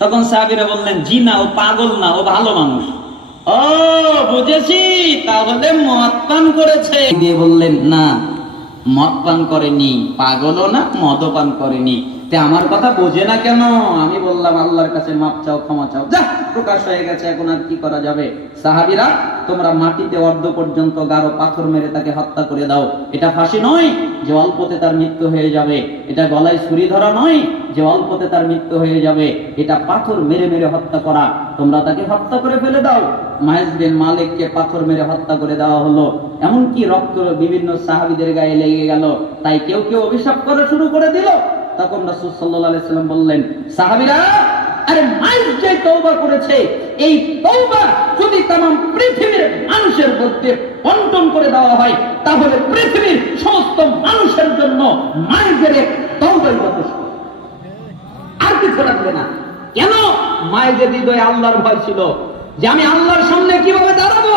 তখন সাহাবীরা বললেন, জি না, ও পাগল না, ও ভালো মানুষ। ও বুঝেছি, তাহলে মদ পান করেছে। দিয়ে বললেন, না, মদ পান করেনি, পাগলও না, মদও পান করেনি। তে আমার কথা বোঝে না কেন? আমি বললাম, আল্লাহর কাছে মাপ চাও, ক্ষমা চাও। যা, প্রকাশ হয়ে গেছে, এখন আর কি করা যাবে? সাহাবীরা, তোমরা মাটিতে অর্ধ পর্যন্ত গাঢ় পাথর মেরে তাকে হত্যা করে দাও। এটা ফাঁসি নয় যে অল্পতে তার মৃত্যু হয়ে যাবে, এটা গলায় ছুরি ধরা নয় যে অল্পতে তার মৃত্যু হয়ে যাবে, এটা পাথর মেরে মেরে হত্যা করা। তোমরা তাকে হত্যা করে ফেলে দাও। মাইজ বিন মালিককে পাথর মেরে হত্যা করে দেওয়া হলো। এমনকি রক্ত বিভিন্ন সাহাবীদের গায়ে লেগে গেল। তাই কেউ কেউ অভিশাপ করা শুরু করে দিল। তখন রাসূল সাল্লাল্লাহু আলাইহি সাল্লাম বললেন, সাহাবীরা, আরে মাইজ যে তওবা করেছে, এই তওবা যদি तमाम পৃথিবীর মানুষের মধ্যে বন্টন করে দেওয়া হয়, তাহলে পৃথিবীর সমস্ত মানুষের জন্য মাইজের তওবাই যথেষ্ট, আর কিছু লাগবে না। কেন? মাইজের হৃদয়ে আল্লাহর ভয় ছিল যে আমি আল্লাহর সামনে কিভাবে দাঁড়াবো,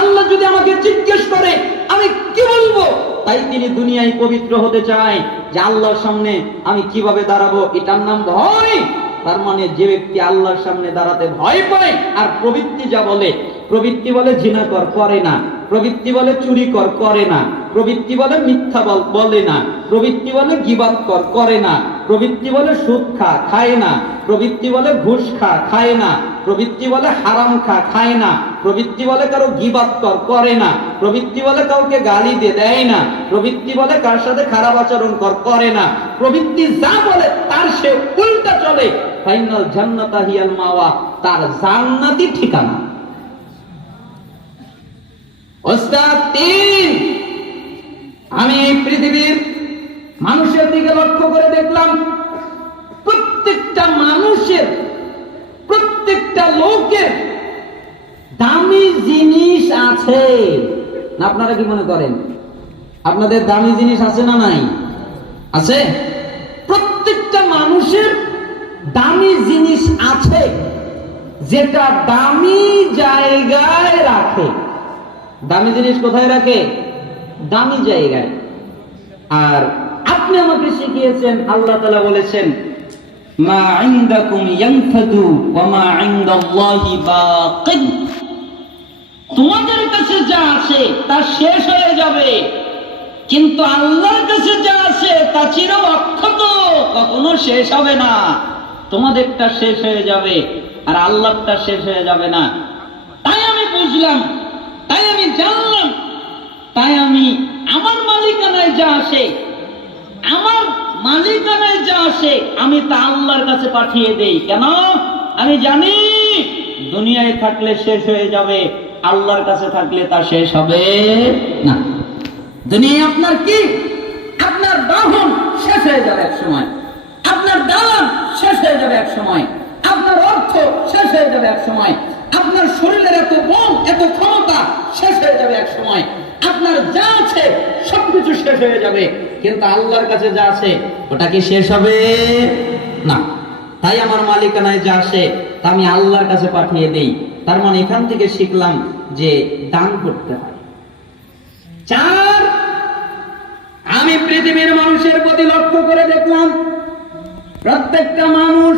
আল্লাহ যদি আমাকে জিজ্ঞেস করে আমি কি বলবো। তাই তিনি দুনিয়ায় পবিত্র হতে চায় যে আল্লাহর সামনে আমি কিভাবে দাঁড়াবো, এটার নাম ভয়। তার মানে যে ব্যক্তি আল্লাহর সামনে দাঁড়াতে ভয় পায়, আর প্রবৃত্তি যা বলে, প্রবৃত্তি বলে জিনা কর, করে না। প্রবৃত্তি বলে চুরি কর, করে না। প্রবৃত্তি বলে মিথ্যা বলে না। প্রবৃত্তি বলে গীবাত কর, করে না। প্রবৃত্তি বলে সুদ খা, খায় না। প্রবৃত্তি বলে ঘুষ খা, খায় না। প্রবৃত্তি বলে হারাম খা, খায় না। প্রবৃত্তি বলে কারো গীবাত কর, করে না। প্রবৃত্তি বলে কাউকে গালি দেয় না। প্রবৃত্তি বলে কার সাথে খারাপ আচরণ কর, করে না। প্রবৃত্তি যা বলে তার সে উল্টা চলে। ফাইনাল জান্নাতা হিয়াল মাওয়া, তার জান্নাতি ঠিকানা। ওস্তাদ ৩, আমি পৃথিবীর মানুষের দিকে লক্ষ্য করে দেখলাম, প্রত্যেকটা মানুষের, প্রত্যেকটা লোকের দামি জিনিস আছে না? আপনারা কি মনে করেন? আপনাদের দামি জিনিস আছে না নাই? আছে। প্রত্যেকটা মানুষের দামি জিনিস আছে, যেটা দামি জায়গায় রাখে। দামি জিনিস কোথায় রাখে? দামি জায়গায়। আর আপনি আমাকে শিখিয়েছেন, আল্লাহ তাআলা বলেছেন, মা ইনদাকুম ইয়ানফাদু ওয়া মা ইনদাল্লাহি বাকিন। তোমাদের কাছে যা আছে তা শেষ হয়ে যাবে, কিন্তু আল্লাহর কাছে যা আছে তা চির অক্ষত, কখনো শেষ হবে না। তোমাদেরটা শেষ হয়ে যাবে আর আল্লাহরটা শেষ হয়ে যাবে না। তাই আমি বুঝলাম, তাই আমি জানলাম, তাই আমি আমার মালিকানায় যা আসে, আমার মালিকানায় যা আসে, আমি তা আল্লাহর কাছে পাঠিয়ে দেই। কেন? আমি জানি দুনিয়ায় থাকলে শেষ হয়ে যাবে, আল্লাহর কাছে থাকলে তা শেষ হবে না। দুনিয়ায় আপনার কি? আপনার বাহন শেষ হয়ে যাবে এক সময়, আপনার দালান শেষ হয়ে যাবে এক সময়, আপনার অর্থ শেষ হয়ে যাবে এক সময়, আপনার শরীরের এত বল, এত ক্ষমতা শেষ হয়ে যাবে এক সময়, আপনার যা আছে সবকিছু শেষ হয়ে যাবে, কিন্তু আল্লাহর কাছে যা আছে ওটা কি শেষ হবে না। তাই আমার মালিকানায় যা আসে তা আমি আল্লাহর কাছে পাঠিয়ে দেই। তার মানে এখান থেকে শিখলাম যে দান করতে হয়। ৪, আমি পৃথিবীর মানুষের প্রতি লক্ষ্য করে দেখলাম, প্রত্যেকটা মানুষ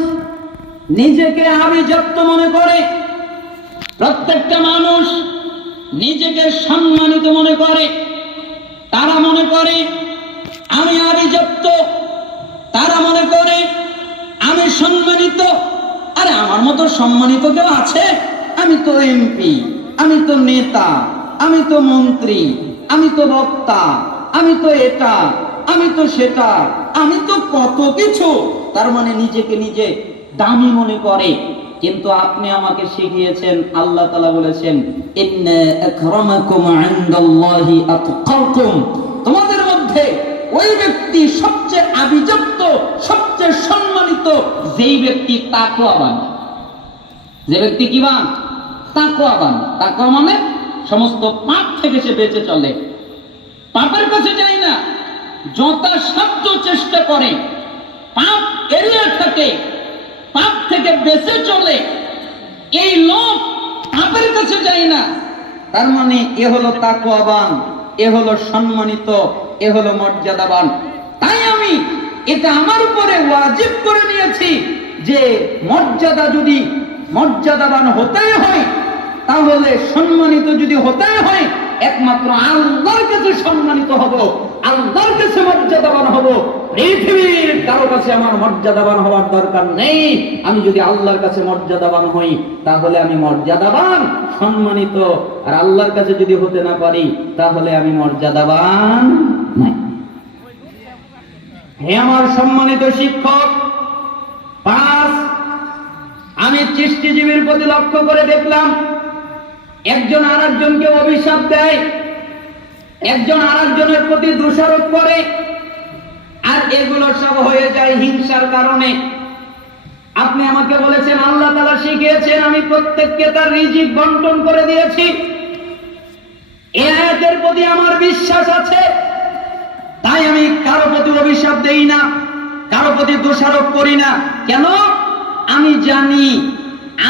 নিজেকে আভিজাত্য মনে করে, প্রত্যেকটা মানুষ নিজেকে সম্মানিত মনে করে। তারা মনে করে আমি আভিজাত্য, তারা মনে করে আমি সম্মানিত। আরে আমার মতো সম্মানিত কেউ আছে? আমি তো এমপি, আমি তো নেতা, আমি তো মন্ত্রী, আমি তো বক্তা, আমি তো এটা, আমি তো সেটা, আমি তো কত কিছু। তার মানে নিজেকে নিজে দামি মনে করে। কিন্তু আপনি আমাকে শিখিয়েছেন, আল্লাহ তাআলা বলেছেন, ইন্না আকরামাকুম ইনদাল্লাহি আতকাকুম। তোমাদের মধ্যে ওই ব্যক্তি সবচেয়ে আভিজাত্য, সবচেয়ে সম্মানিত যেই ব্যক্তি তাকওয়াবান। যে ব্যক্তি কিবান? তাকওয়াবান। তাকওয়া মানে সমস্ত পাপ থেকে সে বেঁচে চলে, পাপের কাছে যায় না, যথাসাধ্য চেষ্টা করে পাপ এড়িয়ে থাকে, পাপ থেকে বেঁচে চলে। এই লোক পাপের কাছে যায় না। তার মানে এ হলো তাকওয়াবান, এ হলো সম্মানিত, এ হলো মর্যাদাবান। তাই আমি এটা আমার উপরে ওয়াজিব করে নিয়েছি যে যদি মর্যাদাবান হতেই হয়, তাহলে সম্মানিত যদি হতেই হয়, একমাত্র আল্লাহর কাছে সম্মানিত হব, আল্লাহর কাছে মর্যাদাবান হব। পৃথিবীর কারো কাছে আমার মর্যাদাবান হওয়ার দরকার নেই। আমি যদি আল্লাহর কাছে মর্যাদাবান হই, তাহলে আমি মর্যাদাবান, সম্মানিত। আর আল্লাহর কাছে যদি হতে না পারি, তাহলে আমি মর্যাদাবান নাই। হে আমার সম্মানিত শিক্ষক, 5, আমি সৃষ্টিজীবীর প্রতি লক্ষ্য করে দেখলাম, একজন আরেকজনকে অভিশাপ দেয়, একজন আরেকজনের প্রতি দোষারোপ করে, আর এগুলো সব হয়ে যায় হিংসার কারণে। আপনি আমাকে বলেছেন আল্লাহ তাআলা শিখিয়েছেন, আমি প্রত্যেককে তার রিজিক বন্টন করে দিয়েছি। এই আয়াতের প্রতি আমার বিশ্বাস আছে, তাই আমি কারো প্রতি অভিশাপ দেই না, কারো প্রতি দোষারোপ করি না। কেন? আমি জানি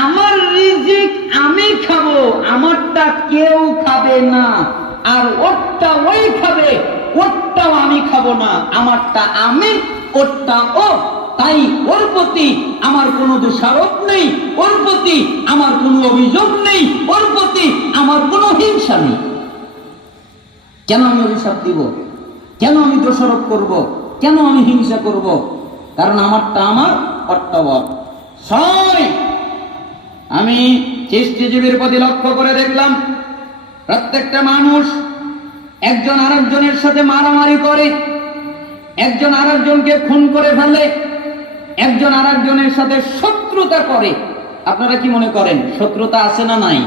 আমার রিজিক আমি খাবো, আমারটা কেউ খাবে না। আর ওরটা ওই খাবে, ওরটাও আমি খাবো না। আমারটা আমি, ওরটা ও। তাই ওর প্রতি আমার কোনো দোষারোপ নেই, ওর প্রতি আমার কোনো অভিযোগ নেই, ওর প্রতি আমার কোনো হিংসা নেই। কেন আমি অভিশাপ দিব? কেন আমি দোষারোপ করব? কেন আমি হিংসা করব? কারণ আমারটা আমার, ওরটা ওর। 6, আমি সৃষ্টিজীবীর প্রতি লক্ষ্য করে দেখলাম, প্রত্যেকটা মানুষ একজন আরেকজনের সাথে মারামারি করে, একজন আরেকজনকে খুন করে ফেলে, একজন আরেকজনের সাথে শত্রুতা করে। আপনারা কি মনে করেন শত্রুতা আছে না নাই?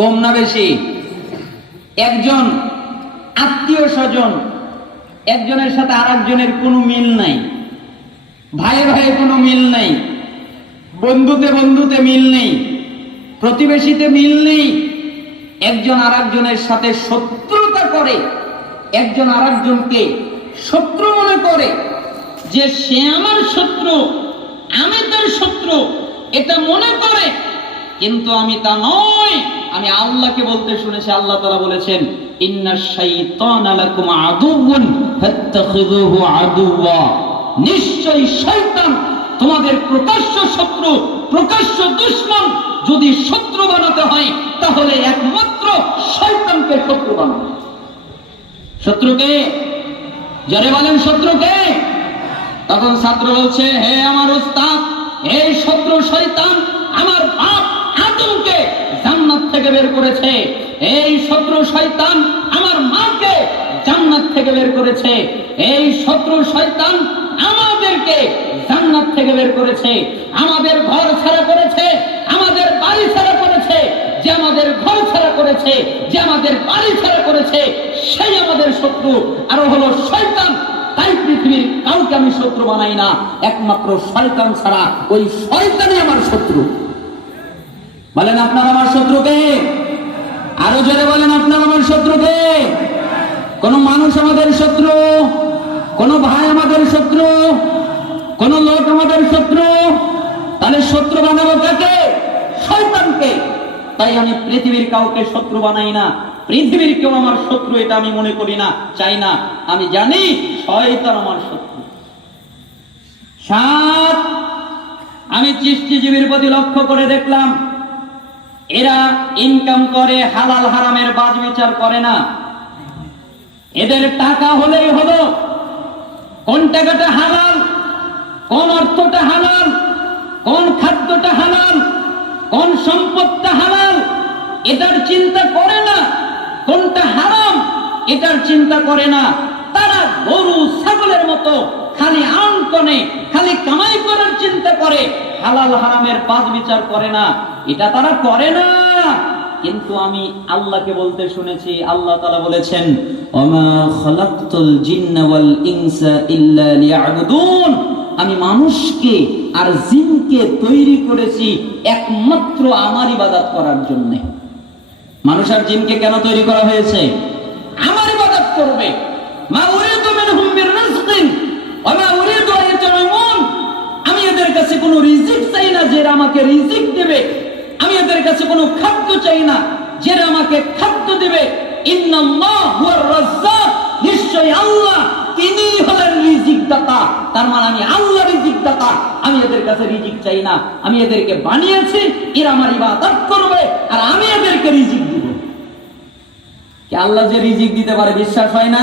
কম না বেশি? একজন আত্মীয় স্বজন একজনের সাথে আরেকজনের কোনো মিল নাই, ভাই ভাই কোনো মিল নাই, বন্ধুতে বন্ধুতে মিল নেই, প্রতিবেশীতে মিল নেই। একজন আরেকজনের সাথে শত্রুতা করে, একজন আরেকজনকে শত্রু মনে করে, যে সে আমার শত্রু, আমি তার শত্রু, এটা মনে করে। কিন্তু আমি তা নই। আমি আল্লাহকে বলতে শুনেছি, আল্লাহ তাআলা বলেছেন, ইন্নাশ শাইতানা লাকুম আদুউন ফাত্তাখিযুহু আদুওয়া। নিশ্চয়ই শয়তান তোমাদের প্রকাশ্য শত্রু, প্রকাশ্য দুশমন। যদি শত্রু বানাতে হয়, তাহলে একমাত্র শয়তানকে শত্রু বানাবে। শত্রুকে যারা বলেন শত্রুকে, তখন ছাত্র বলছে, হে আমার উস্তাদ, এই শত্রু শয়তান আমার বাপ আদমকে জান্নাত থেকে বের করেছে, এই শত্রু শয়তান আমার মাকে জান্নাত থেকে বের করেছে, এই শত্রু শয়তান আমাদেরকে জান্নাত থেকে বের করেছে, আমাদের ঘর ছাড়া করেছে, আমাদের বাড়ি ছাড়া করেছে। যে আমাদের ঘর ছাড়া করেছে, যে আমাদের বাড়ি ছাড়া করেছে, সেই আমাদের শত্রু, আরো হলো শয়তান। তাই পৃথিবীর কাউকে আমি শত্রু বানাই না, একমাত্র শয়তান ছাড়া। ওই শয়তানই আমার শত্রু। বলেন আপনার আমার শত্রুকে? আরো জোরে বলেন আপনার আমার শত্রুকে? কোন মানুষ আমাদের শত্রু, কোন ভাই আমাদের শত্রু, কোন লোক আমাদের শত্রু। তাহলে শত্রু বানাবো কাকে? শয়তানকে। তাই আমি পৃথিবীর কাউকে শত্রু বানাই না, পৃথিবীর কেউ আমার শত্রু এটা আমি মনে করি না, চাই না। আমি জানি শয়তান আমার শত্রু। 7, আমি সৃষ্টিজীবীর প্রতি লক্ষ্য করে দেখলাম, এরা ইনকাম করে, হালাল হারামের বাজ বিচার করে না। এদের টাকা হলেই হলো, কোন টাকাটা হালাল, কোন অর্থটা হালাল, কোন খাদ্যটা হালাল, কোন সম্পদটা হালাল, এটার চিন্তা করে না। কোনটা হারাম এটার চিন্তা করে না। তারা গরু ছাগলের মতো খালি আনকনে, খালি কামাই করার চিন্তা করে, হালাল হারামের বাজ বিচার করে না। এটা তারা করে না। কিন্তু আমি আল্লাহকে বলতে শুনেছি, আল্লাহ তাআলা বলেছেন, ওমা খালাকতুল জিন্না ওয়াল ইনসা ইল্লা লিয়াবুদুন। আমি মানুষকে আর জিনকে তৈরি করেছি একমাত্র আমার ইবাদত করার জন্য। মানুষ আর জিনকে কেন তৈরি করা হয়েছে? আমার ইবাদত করবে। মা উরিদু মিনহুম মির রিজকিন ওয়া মা উরিদু আন ইউতঈমুন। আমি এদের কাছে কোনো রিজিক চাই না যে আমাকে রিজিক দেবে। আমি এদের কাছে কোনো খাদ্য চাই না যে আমাকে খাদ্য দেবে। ইন্নাল্লাহু হুয়ার রাজ্জাক। নিশ্চয়ই আল্লাহ তিনি হলেন রিজিক দাতা। তার মানে আমি আল্লাহ রিজিক দাতা, আমি এদের কাছে রিজিক চাই না, আমি এদেরকে বানিয়েছি, এরা আমার ইবাদত করবে আর আমি এদেরকে রিজিক দিব। কি আল্লাহ যে রিজিক দিতে পারে বিশ্বাস হয় না?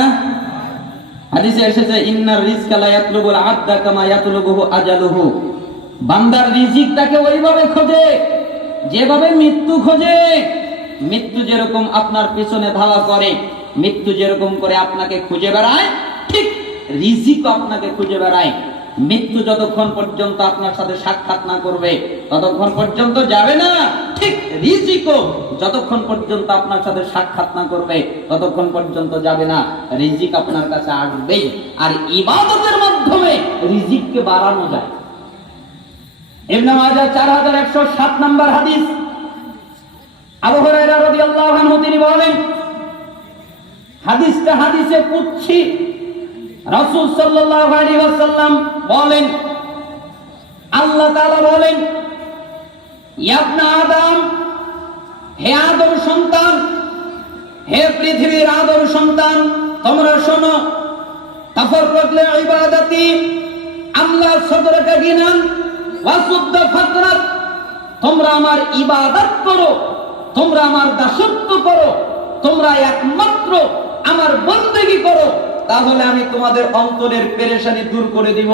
হাদিসে এসেছে ইন্নার রিজকা লা ইয়াতলুবুল আবদা কামা ইয়াতলুবুহু আজালুহু। বান্দার রিজিক তাকে ওইভাবে খোঁজে যেভাবে মৃত্যু খোঁজে। মৃত্যু যেরকম আপনার পিছনে ধাওয়া করে, মৃত্যু যেরকম করে আপনাকে খুঁজে বেড়ায়, ঠিক রিজিকও আপনাকে খুঁজে বেড়ায়। মৃত্যু যতক্ষণ পর্যন্ত আপনার সাথে সাক্ষাৎ না করবে ততক্ষণ পর্যন্ত যাবে না, ঠিক রিজিকও যতক্ষণ পর্যন্ত আপনার সাথে সাক্ষাৎ না করবে ততক্ষণ পর্যন্ত যাবে না। রিজিক আপনার কাছে আসবেই। আর ইবাদতের মাধ্যমে রিজিককে বাড়ানো যায়। ইবনে মাজাহ 4107 নম্বর হাদিস, আবু হুরায়রা রাদিয়াল্লাহু আনহু তিনি বলেন, হাদিসটা হাদিসে কুদসি, রাসূল সাল্লাল্লাহু আলাইহি ওয়াসাল্লাম বলেন, আল্লাহ তাআলা বলেন, ইয়া ইবনে আদম, হে আদম সন্তান, হে পৃথিবীর আদম সন্তান, তোমরা শোনো, তাফাররাক লি ইবাদাতি আমলা সাদরাকা গিনান ওয়া সুদ্দা ফাকরাক, তোমরা আমার ইবাদত করো, তোমরা আমার দাসত্ব করো, তোমরা একমাত্র আমার বন্দেগী করো, তাহলে আমি তোমাদের অন্তরের পেরেশানি দূর করে দিব,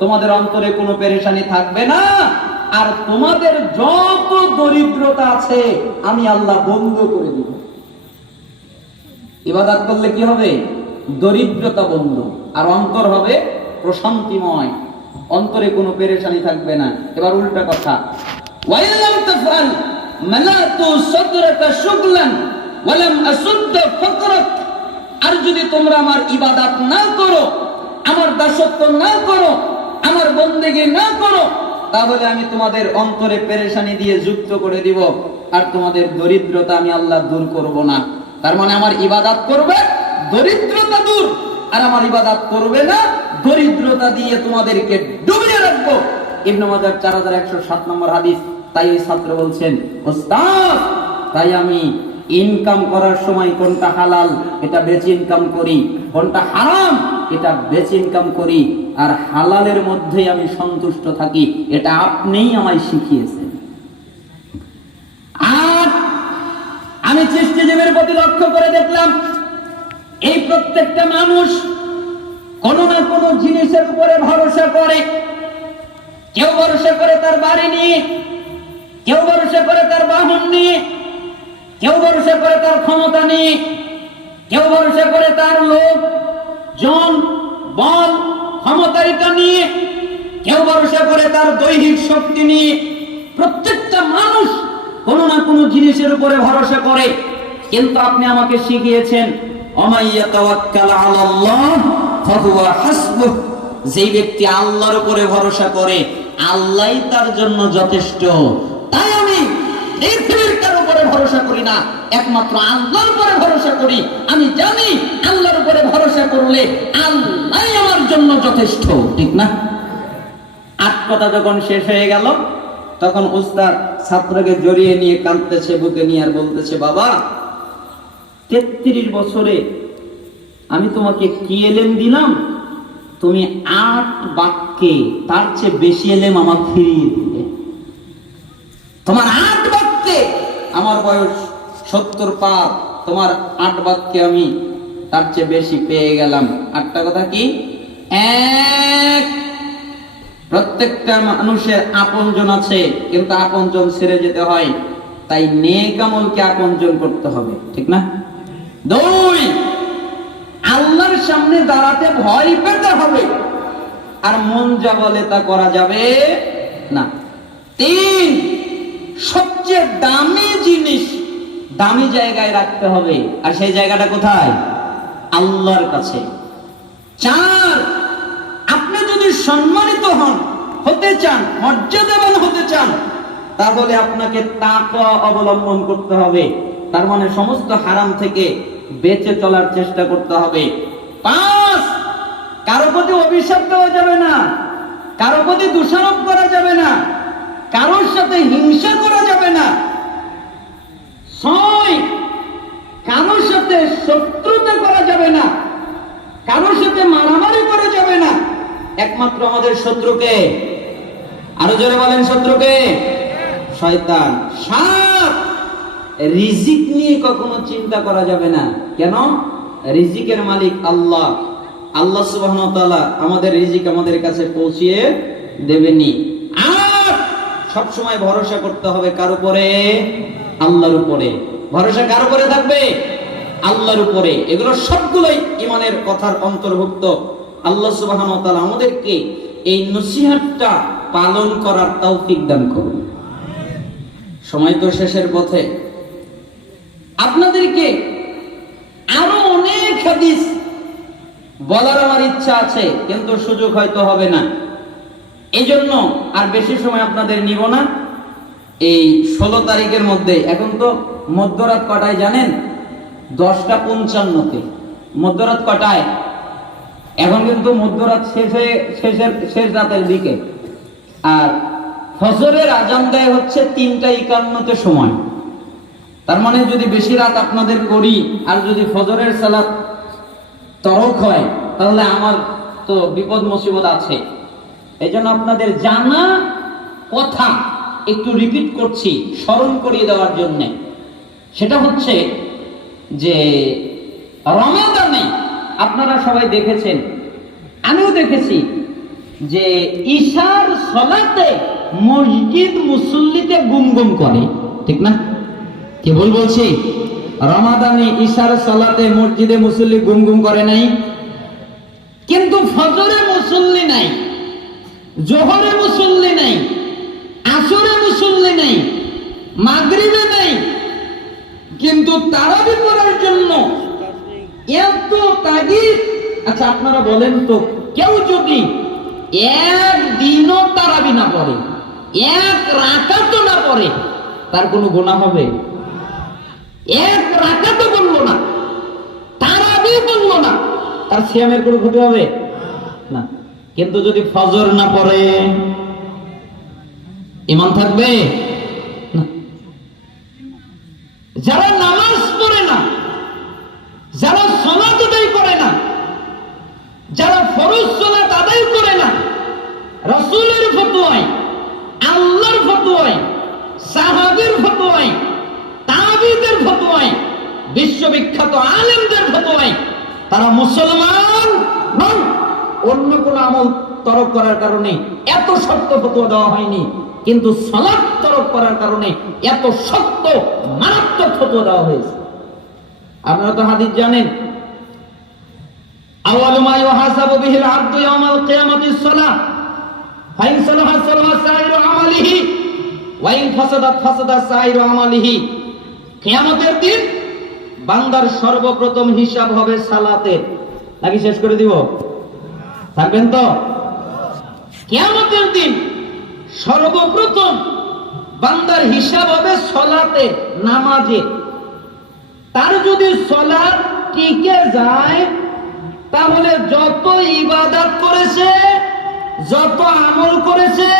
তোমাদের অন্তরে কোনো পেরেশানি থাকবে না, আর তোমাদের যত দরিদ্রতা আছে আমি আল্লাহ বন্ধ করে দিব। ইবাদত করলে কি হবে? দরিদ্রতা বন্ধ, আর অন্তর হবে প্রশান্তিময়, অন্তরে কোনো পেরেশানি থাকবে না। এবার উল্টা কথা, ওয়াইলাম তাফআল মালাতু সাদরাকা শুগলান ওয়ালাম আসুদ্দ ফাকরাক, আর যদি তোমরা আমার ইবাদত না করো, আমার দাসত্ব না করো, আমার বন্দেগী না করো, তাহলে আমি তোমাদের অন্তরে পেরেশানি দিয়ে যুক্ত করে দিব, আর তোমাদের দরিদ্রতা আমি আল্লাহ দূর করব না। তার মানে আমার ইবাদত করবে, দরিদ্রতা দূর, আর আমার ইবাদত করবে না, দরিদ্রতা দিয়ে তোমাদেরকে ডুবিয়ে রাখবো। ইবনে মাজাহ 4107 নম্বর হাদিস। তাই ওই ছাত্র বলছেন, ওস্তাদ, তাই আমি ইনকাম করার সময় কোনটা হালাল এটা বেছে ইনকাম করি, কোনটা হারাম এটা বেছে ইনকাম করি, আর হালালের মধ্যে আমি সন্তুষ্ট থাকি, এটা আপনিই আমায় শিখিয়েছেন। আর আমি সৃষ্টিজীবের প্রতি লক্ষ্য করে দেখলাম, এই প্রত্যেকটা মানুষ কোনো না কোনো জিনিসের উপরে ভরসা করে। কেউ ভরসা করে তার বাড়ি নিয়ে, কেউ ভরসা করে তার বাহন নিয়ে, কেউ ভরসা করে তার ক্ষমতা নিয়ে, কেউ ভরসা করে তার লোক জন বল ক্ষমতারিতা নিয়ে, কেউ ভরসা করে তার দৈহিক শক্তি নিয়ে। প্রত্যেকটা মানুষ কোনো না কোনো জিনিসের উপরে ভরসা করে। কিন্তু আপনি আমাকে শিখিয়েছেন, ওমাইয়া তাওয়াক্কাল আলাল্লাহ ফাহুয়া হাসবুহ, যেই ব্যক্তি আল্লাহর উপরে ভরসা করে আল্লাহই তার জন্য যথেষ্ট। তাই আমি পৃথিবীর কারো উপরে ভরসা করি না, একমাত্র আল্লাহর উপরে ভরসা করি। আমি জানি আল্লাহর উপরে ভরসা করলে আল্লাহই আমার জন্য যথেষ্ট, ঠিক না? আট কথা যখন শেষ হয়ে গেল, তখন উস্তাদ ছাত্রকে জড়িয়ে নিয়ে কাঁদতেছে বুকে নিয়ে, আর বলতেছে, বাবা 33 বছরে আমি তোমাকে কি এলেম দিলাম, তুমি 8 বাক্যে তার চেয়ে বেশি এলেম আমার ফিরিয়ে দিলে। তোমার 8 বাক্যে, আমার বয়স 70 পার, তোমার 8 বাক্যে আমি তার চেয়ে বেশি পেয়ে গেলাম। 8টা কথা কি? এক, প্রত্যেকটা মানুষের আপনজন আছে, কিন্তু আপনজন ছেড়ে যেতে হয়, তাই নেক আমলকে আপনজন করতে হবে, ঠিক না? 2, আল্লাহর সামনে দাঁড়াতে ভয় পেতে হবে, আর মন যা বলে তা করা যাবে না। 3, সবচেয়ে দামি জিনিস দামি জায়গায় রাখতে হবে, আর সেই জায়গাটা কোথায়? আল্লাহর কাছে। 4, আপনি যদি সম্মানিত হতে চান, মর্যাদাবান হতে চান, তাহলে আপনাকে তাকওয়া অবলম্বন করতে হবে। তার মানে সমস্ত হারাম থেকে বেঁচে চলার চেষ্টা করতে হবে। 5, কারো প্রতি অভিশাপ দেওয়া যাবে না, কারো প্রতি দোষারোপ করা যাবে না, কারোর সাথে হিংসা করা যাবে না। 6, কারোর সাথে শত্রুতা করা যাবে না, কারোর সাথে মারামারি করা যাবে না। একমাত্র আমাদের শত্রুকে আরো জোরে বলেন, শত্রুকে? শয়তান। 7, রিজিক নিয়ে কখনো চিন্তা করা যাবে না। কেন? রিজিকের মালিক আল্লাহ। আল্লাহ সুবহানাহু ওয়া তাআলা আমাদের রিজিক আমাদের কাছে পৌঁছিয়ে দেবেনই। আর সব সময় ভরসা করতে হবে কার উপরে? আল্লাহর উপরে। ভরসা কার উপরে থাকবে? আল্লাহর উপরে। এগুলো সবগুলোই ঈমানের কথার অন্তর্ভুক্ত। আল্লাহ সুবহানাহু ওয়া তাআলা আমাদেরকে এই নসিহতটা পালন করার তৌফিক দান করুন। সময় তো শেষের পথে। আপনাদেরকে আরো অনেক হাদিস বলার আমার ইচ্ছা আছে, কিন্তু সুযোগ হয়তো হবে না। এই জন্য আর বেশি সময় আপনাদের নিব না। এই 16 তারিখের মধ্যে, এখন তো মধ্যরাত কটায় জানেন? 10:55। মধ্যরাত কটায়? এখন কিন্তু মধ্যরাত শেষ রাতের দিকে। আর ফজরের আজান দেয় হচ্ছে 3:51 সময়। তার মানে যদি বেশি রাত আপনাদের করি আর যদি ফজরের সালাত তরক হয়, তাহলে আমার তো বিপদ মুসিবত আছে। এই জন্য আপনাদের জানা কথা একটু রিপিট করছি, স্মরণ করিয়ে দেওয়ার জন্য। সেটা হচ্ছে যে রমাদানে আপনারা সবাই দেখেছেন, আমিও দেখেছি, যে ঈশার সালাতে মসজিদ মুসল্লিতে গুমগুম করে, ঠিক না? কি ভুল বলছি? রমাদানে ঈশার সালাতে মসজিদে মুসল্লি গুমগুম করে নাই, কিন্তু ফজরে মুসল্লি নাই, জোহরে মুসল্লি নাই, আসরে মুসল্লি নাই, মাগরিবে নাই, কিন্তু তারাবি পড়ার জন্য এত তাগিদ। আচ্ছা আপনারা বলেন তো, কেউ যদি একদিনও তারাবি না পড়ে, এক রাকাতও না পড়ে, তার কোনো গুনাহ হবে? এক রাকাতও বললো না, তারাবি বললো না, তার সিয়ামের কোনো ক্ষতি হবে না। কিন্তু যদি ফজর না পড়ে, ঈমান থাকবে না। যারা নামাজ পড়ে না, যারা সালাত আদায় করে না, যারা ফরজ সালাত আদায় করে না, রাসূলের ফতোয়ায়, আল্লাহর ফতোয়ায়, সাহাবীর ফতোয়ায়, তাবিঈদের ফতোয়ায়, বিশ্ববিখ্যাত আলেমদের ফতোয়ায় তারা মুসলমান নন। অন্য কোন আমল তরক করার কারণে এত শক্ত ফতোয়া দেওয়া হয়নি, কিন্তু সালাত তরক করার কারণে এত শক্ত মারাত্মক ফতোয়া দেওয়া হয়েছে। আপনারা তো হাদিস জানেন, আউয়ালু মা ইউহাসাবু বিহিল আবদু ইয়াউমাল কিয়ামাতিস সালাহ, ফাইন সালাহা সালাহা সাইরু আমালিহি ওয়া ইন ফাসাদাত ফাসাদা সাইরু আমালিহি। কিয়ামতের দিন বান্দার সর্বপ্রথম হিসাব হবে সালাতের। নাকি শেষ করে দিব? থাকবেন তো? কিয়ামতের দিন সর্বপ্রথম বান্দার হিসাব হবে সালাতে, নামাজে। তার যদি সালাত টিকে যায়, তাহলে যত ইবাদত করেছে, যত আমল করেছে,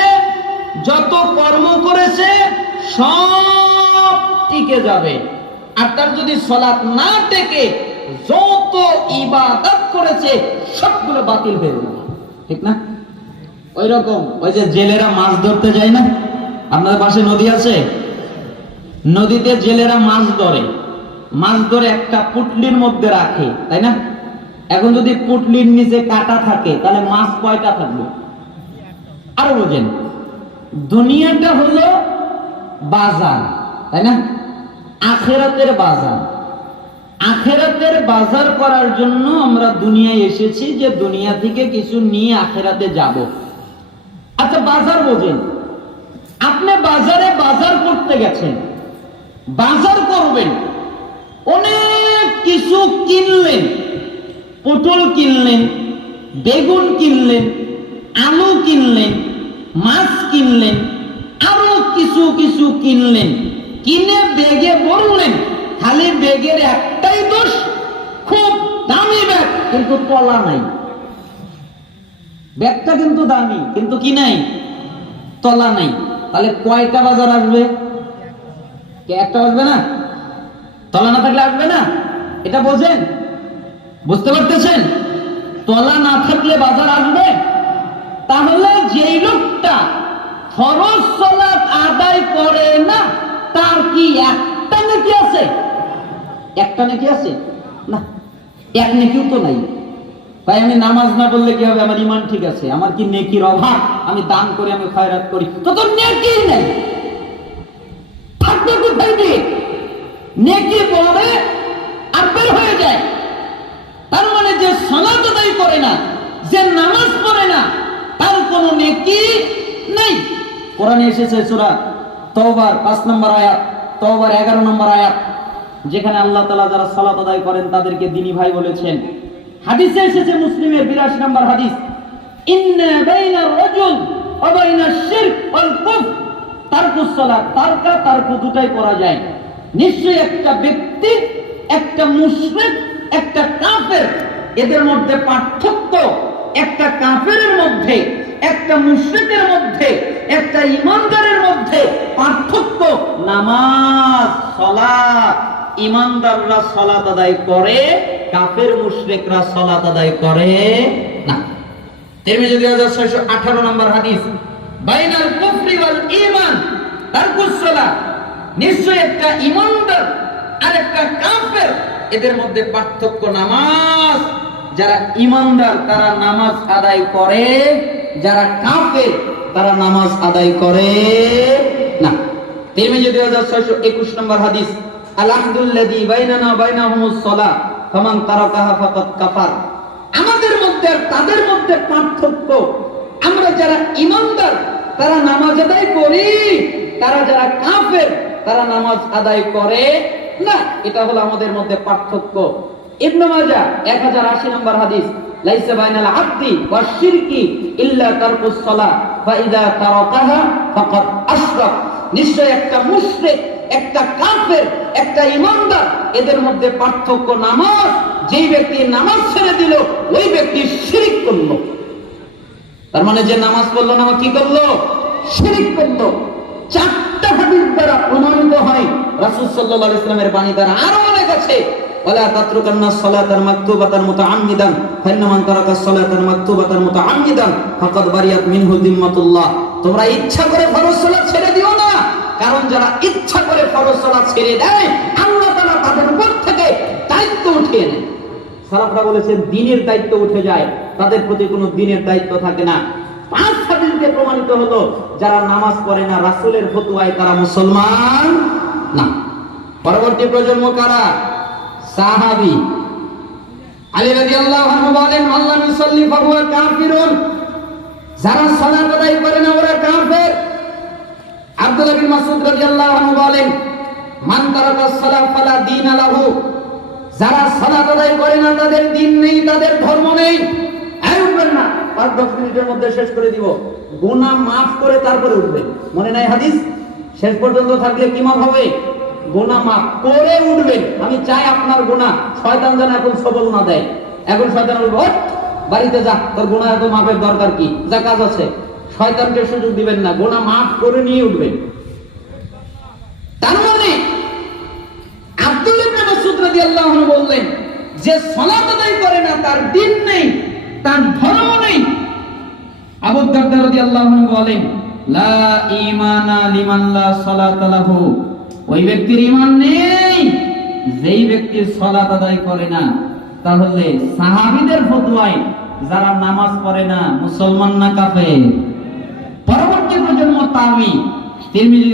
যত কর্ম করেছে, সব টিকে যাবে। আর তার যদি সালাত না টেকে, যত ইবাদত করেছে সবগুলো বাতিল হয়ে যাবে, ঠিক না? ওই রকম ওই যে জেলেরা মাছ ধরতে যায় না, আপনাদের পাশে নদী আছে, নদীতে জেলেরা মাছ ধরে, মাছ ধরে একটা পুটলির মধ্যে রাখে, তাই না? এখন যদি পুটলির নিচে কাটা থাকে, তাহলে মাছ কয়টা থাকবে? আরো বোঝেন, দুনিয়াটা হলো বাজার, তাই না? আখিরাতের বাজার। আখিরাতের বাজার করার জন্য আমরা দুনিয়ায় এসেছি, যে দুনিয়া থেকে কিছু নিয়ে আখিরাতে যাব। আচ্ছা বাজার বোঝেন, আপনি বাজারে বাজার করতে গেছেন, বাজার করবেন, অনেক কিছু কিনলেন, পটল কিনলেন, বেগুন কিনলেন, আলু কিনলেন, মাছ কিনলেন, আরো কিছু কিছু কিনলেন, কিনে ব্যাগে ভরলেন। খালি ব্যাগের একটাই দোষ, খুব দামি ব্যাগ, কিন্তু তলা নাই। ব্যাগটা কিন্তু দামি, কিন্তু কি নাই? তলা নাই। তাহলে কয়টা বাজার আসবে? একটা আসবে না? তলা না থাকলে আসবে না? এটা বোঝেন? বুঝতে পারতেছেন? তলা না থাকলে বাজার আসবে। তাহলে যেই লোকটা ফরজ সালাত আদায় করে না, তার কি একটা নেকি আছে? একটা নেকি আছে না, এক নেকিও তো নাই। তাই আমি নামাজ না পড়লে কি হবে? আমার ঈমান ঠিক আছে, আমার কি নেকির অভাব? আমি দান করি, আমি খয়রাত করি, তো তোর নেকি নেই, থাকতে কোথায় দিয়ে? নেকি পড়ে আর বের হয়ে যায়। তার মানে যে সালাত আদায় করে না, যে নামাজ পড়ে না, তার কোনো নেকি নেই। কোরআনে এসেছে সূরা তওবার 5 নম্বর আয়াত, তওবার 11 নম্বর আয়াত, যেখানে আল্লাহ তাআলা যারা সালাত আদায় করেন তাদেরকে দ্বীনী ভাই বলেছেন। হাদিসে এসেছে মুসলিমের 82 নম্বর হাদিস, ইন্না বাইনার রাজুল ওয়া বাইনাশ শিরক ওয়াল কুফর তারকুস সালাত, তারকু দুটাই পড়া যায়। নিশ্চয়ই একটা ব্যক্তি, একটা মুশরিক, একটা কাফের, এদের মধ্যে পার্থক্য, একটা কাফেরের মধ্যে, একটা মুশরিকের মধ্যে, একটা ঈমানদারের মধ্যে পার্থক্য নামাজ, সালাত। ঈমানদাররা সালাত আদায় করে, কাফের মুশরিকরা সালাত আদায় করে না। তিরমিজি 2618 নম্বর হাদিস, বাইনাল কুফরি ওয়াল ঈমান তারকুস সালাত, নিশ্চয় একটা ঈমানদার আর একটা কাফের, এদের মধ্যে পার্থক্য নামাজ। যারা ঈমানদার তারা নামাজ আদায় করে, যারা কাফের তারা নামাজ আদায় করে না। তিরমিজি 2621 নম্বর হাদিস, আল-আহদুল্লাযী বাইনানা বাইনাহুমুস সালাহ ফামান তারাকাহা ফাকাদ কাফার। আমাদের মধ্যে আর তাদের মধ্যে পার্থক্য, আমরা যারা ঈমানদার তারা নামাজ আদায় করি, তারা যারা কাফের তারা নামাজ আদায় করে না। এটা হলো আমাদের মধ্যে পার্থক্য। ইবনে মাজাহ 1080 নম্বর হাদিস, লাইসা বাইনাল আবদি ওয়াশ শিরকি ইল্লা তারকুস সালাহ ফাইদা তারাকাহা ফাকাদ আশরাক। নিশ্চয় একটা মুশরিক, একটা কাফের, একটা ঈমানদার, এদের মধ্যে পার্থক্য নামাজ। যেই ব্যক্তি নামাজ ছেড়ে দিল ওই ব্যক্তি শিরক করলো। তার মানে যে নামাজ পড়লো না, কি করলো? শিরক করলো। চারটা হাদিস দ্বারা প্রমাণিত হয়, রাসূল সাল্লাল্লাহু আলাইহি ওয়াসাল্লামের বাণী দ্বারা। আরো অনেক আছে, ওয়ালা তাতরুকান্নাস সালাতাল মাকতুবাতান মুতাআম্মিদান ফাইন্না মান তারাকাস সালাতাল মাকতুবাতান মুতাআম্মিদান ফাকাদ বারিয়াত মিনহু যিম্মাতুল্লাহ। তোমরা ইচ্ছা করে ফরজ সালাত ছেড়ে দিও না, কারণ যারা ইচ্ছা করে ফরজ সালাত ছেড়ে দেয় আল্লাহ তাআলা তাদের উপর থেকে দায়িত্ব উঠিয়ে নেন। সালাফরা বলেছেন দ্বীনের দায়িত্ব উঠে যায়, তাদের প্রতি কোনো দ্বীনের দায়িত্ব থাকে না। 5 হাদিস দিয়ে প্রমাণিত হলো যারা নামাজ পড়ে না রাসূলের ফতোয়ায় তারা মুসলমান না। পরবর্তী প্রজন্ম কারা? সাহাবী। আলী রাদিয়াল্লাহু আনহু বলেন, আল্লাহ মুসাল্লি ফাহুয়া কাফিরুন, যারা সালাত আদায় করে না ওরা কাফের। আব্দুল্লাহ বিন মাসউদ রাদিয়াল্লাহু আনহু বলেন, মান তারাকাস সালাত ফালা দীনা লাহু, যারা সালাত আদায় করে না তাদের দ্বীন নেই, তাদের ধর্ম নেই। আর উঠবেন না, 5-10 মিনিটের মধ্যে শেষ করে দিব। গুনাহ মাফ করে তারপরে উঠবেন, মনে নাই হাদিস? শেষ পর্যন্ত থাকলে কি মাফ হবে? গুনাহ মাফ করে উঠবেন। আমি চাই আপনার গুনাহ শয়তান যেন এখন সবল না দেয়। এখন শয়তান বলবে, ওঠ বাড়িতে যা, তোর গুনাহ এত মাফের দরকার কি, যা কাজ আছে। শয়তানকে সুযোগ দিবেন না, গুনাহ মাফ করে নিয়ে উঠবেন। তার মানে আব্দুল্লাহ ইবনে মাসউদ রাদিয়াল্লাহু আনহু বললেন, যে সালাত আদায় করে না তার দ্বীন নেই, তার ধর্ম নেই। আবু দারদা রাদিয়াল্লাহু আনহু বলেন, লা ঈমানা লিমান লা সালাতা লাহু, ওই ব্যক্তির ঈমান নেই যেই ব্যক্তি সালাত আদায় করে না। তাহলে সাহাবীদের ফতোয়ায় যারা নামাজ পড়ে না মুসলমান না কাফের? পরবর্তী প্রজন্ম তাবী। তিরমিজি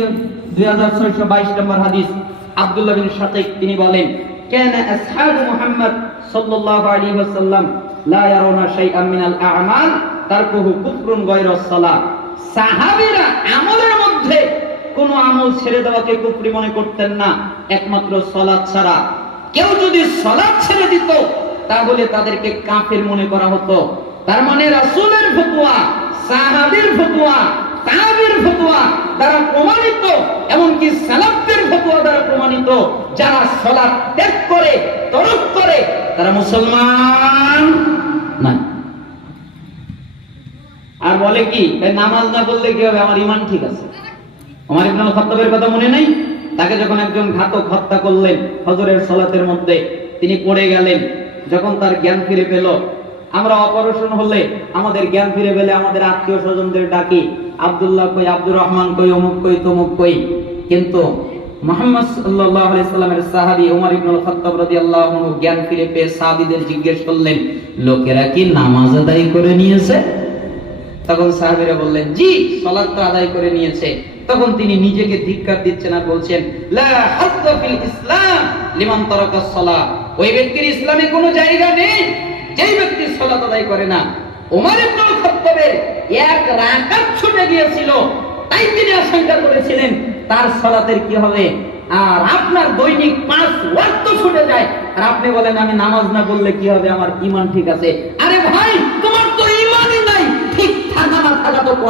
2622 নম্বর হাদিস, আব্দুল্লাহ বিন শাকিক তিনি বলেন, কানা আসহাবু মুহাম্মদ সাল্লাল্লাহু আলাইহি ওয়াসাল্লাম লা ইয়ারাউনা শাইআন মিনাল আ'মাল তারকুহু কুফরুন গায়রাস সালাহ। সাহাবীরা আমলের মধ্যে কোন আমল ছেড়ে দেওয়াকে কুফরি মনে করতেন না, একমাত্র সালাত ছাড়া। কেউ যদি সালাত ছেড়ে দিত তাহলে তাদেরকে কাফের মনে করা হতো। তার মানে রাসূলের ফতোয়া, সাহাবীর ফতোয়া, তাবির ফতোয়া দ্বারা প্রমাণিত, এমনকি সালাফদের ফতোয়া দ্বারা প্রমাণিত, যারা সালাত ত্যাগ করে, তরক করে, তারা মুসলমান না। আর বলে কি, নামাজ না পড়লে কি হবে, আমার ঈমান ঠিক আছে। ওমর ইবনে খাত্তাবের কথা মনে নেই? তাকে যখন একজন ঘাতক হত্যা করলেন ফজরের সালাতের মধ্যে, তিনি পড়ে গেলেন। যখন তার জ্ঞান ফিরে পেল, আমরা অপারেশন হলে আমাদের জ্ঞান ফিরে পেলে আমাদের আত্মীয় স্বজনদের ডাকি, আব্দুল্লাহ কই, আব্দুর রহমান কই, অমুক কই, তমুক কই। কিন্তু মুহাম্মদ সাল্লাল্লাহু আলাইহি সাল্লামের সাহাবী ওমর ইবনুল খাত্তাব রাদিয়াল্লাহু আনহু জ্ঞান ফিরে পেয়ে সাহাবীদের জিজ্ঞেস করলেন, লোকেরা কি নামাজ আদায় করে নিয়েছে? তখন সাহাবীরা বললেন, জি, সালাত তো আদায় করে নিয়েছে। তখন তিনি নিজেকে ধিক্কার দিচ্ছেন আর বলছেন, লা হাজ্জা ফিল ইসলাম লিমান তারাকাস সালাহ। ওই ব্যক্তির ইসলামে কোনো জায়গা নেই যেই ব্যক্তি সালাত আদায় করে না। ওমর ইবনুল খাত্তাবের এক রাকাত ছুটে গিয়েছিল, তাই তিনি আশঙ্কা করেছিলেন তার সালাতের কি হবে। আর আপনার দৈনিক 5 ওয়াক্ত ছুটে যায়, আর আপনি বলেন আমি নামাজ না পড়লে কি হবে, আমার ঈমান ঠিক আছে। আরে ভাই, তোমার তো ঈমানই নাই, ঠিক থাকা না থাকা তো